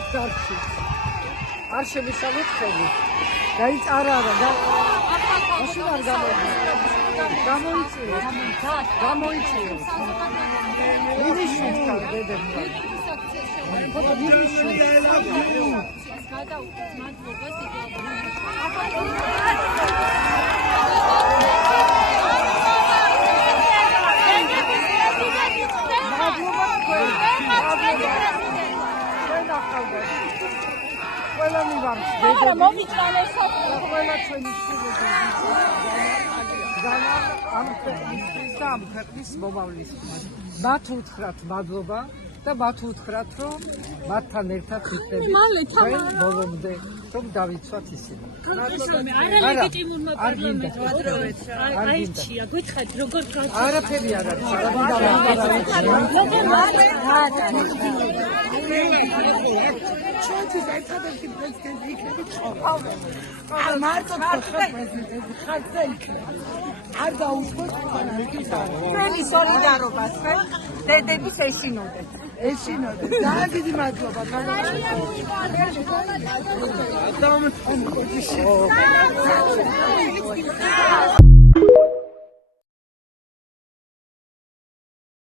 მათ დარჩი. არ შემისალოთ ხელი. დაიწყარა და მაშინ არ გამოიწვია. მინიშნით დედებმა. ხოდა მინიშნით. გადაუხდით მადლობას ყველა მივარს დედები მომიჭრალე საქმე ყველა ჩვენი შვილები ამ ქვეყნის და ამ ქვეყნის მომავლის მათ უთხრათ მადლობა და მათ უთხრათ რომ მათთან ერთად ვიქნებით ჩვენ ბოლომდე რომ დავიცვათ ისინი არა ლეგიტიმურმა პარლამენტმა აირჩია გითხარით როგორ არაფერი არ არის ჩვენთვის ერთადერთი პრეზიდენტი იქნება ჩოყავდა. არ მარტო პრეზიდენტი ხარდა იქნება. არ დაუშვოთ ჩვენი სოლიდარობას, დედების ეშინოდეთ. ეშინოდეთ. ძალიან დიდი მადლობა.